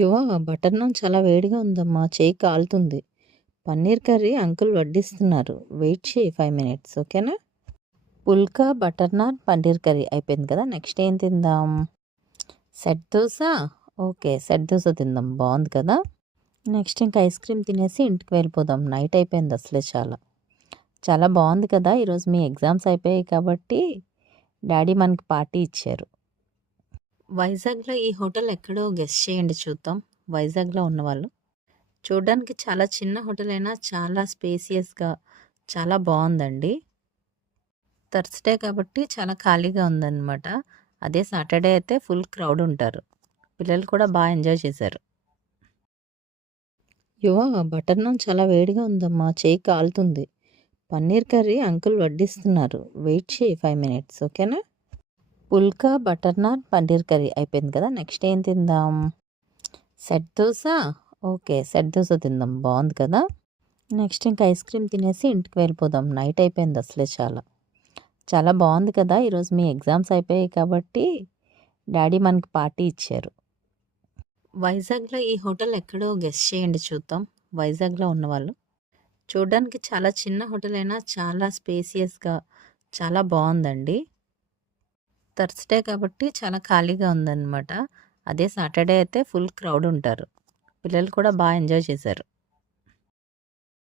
యువ butter non చాలా వేడిగా ఉందమ్మా, చేయి కాలుతుంది. పన్నీర్ కర్రీ అంకుల్ వడ్డిస్తున్నారు, వెయిట్ చేయి 5 మినిట్స్, ఓకేనా? పుల్కా బటర్ నాన్ పన్నీర్ కర్రీ అయిపోయింది కదా. నెక్స్ట్ ఏం తిందాం? Set dosa. Okay, set dosa తిందాం, బాగుంది కదా. నెక్స్ట్ ఇంకా ఐస్ క్రీమ్ తినేసి ఇంటికి వెళ్ళిపోదాం, నైట్ అయిపోయింది అసలే. చాలా చాలా బాగుంది కదా. ఈరోజు మీ ఎగ్జామ్స్ అయిపోయాయి కాబట్టి డాడీ మనకి పార్టీ ఇచ్చారు. వైజాగ్లో ఈ హోటల్ ఎక్కడో గెస్ చేయండి చూద్దాం. వైజాగ్లో ఉన్నవాళ్ళు. చూడడానికి చాలా చిన్న హోటల్ అయినా చాలా స్పేసియస్గా చాలా బాగుందండి. థర్స్డే కాబట్టి చాలా ఖాళీగా ఉందన్నమాట. అదే సాటర్డే అయితే ఫుల్ క్రౌడ్ ఉంటారు. పిల్లలు కూడా బాగా ఎంజాయ్ చేశారు. యువ బటర్ నాన్ చాలా వేడిగా ఉందమ్మా, చేయి కాలుతుంది. పన్నీర్ కర్రీ అంకుల్ వడ్డిస్తున్నారు, వెయిట్ చేయి 5 మినిట్స్, ఓకేనా? పుల్కా బటర్ నాన్ పన్నీర్ కర్రీ అయిపోయింది కదా. నెక్స్ట్ ఏం తిందాం? Set dosa. Okay, set dosa తిందాం, బాగుంది కదా. నెక్స్ట్ ఇంకా ఐస్ క్రీమ్ తినేసి ఇంటికి వెళ్ళిపోదాం, నైట్ అయిపోయింది అసలే. చాలా చాలా బాగుంది కదా. ఈరోజు మీ ఎగ్జామ్స్ అయిపోయాయి కాబట్టి డాడీ మనకి పార్టీ ఇచ్చారు. వైజాగ్లో ఈ హోటల్ ఎక్కడో గెస్ చేయండి చూద్దాం. వైజాగ్లో ఉన్నవాళ్ళు. చూడడానికి చాలా చిన్న హోటల్ అయినా చాలా స్పేసియస్గా చాలా బాగుందండి. థర్స్డే కాబట్టి చాలా ఖాళీగా ఉందన్నమాట. అదే సాటర్డే అయితే ఫుల్ క్రౌడ్ ఉంటారు. పిల్లలు కూడా బాగా ఎంజాయ్ చేశారు.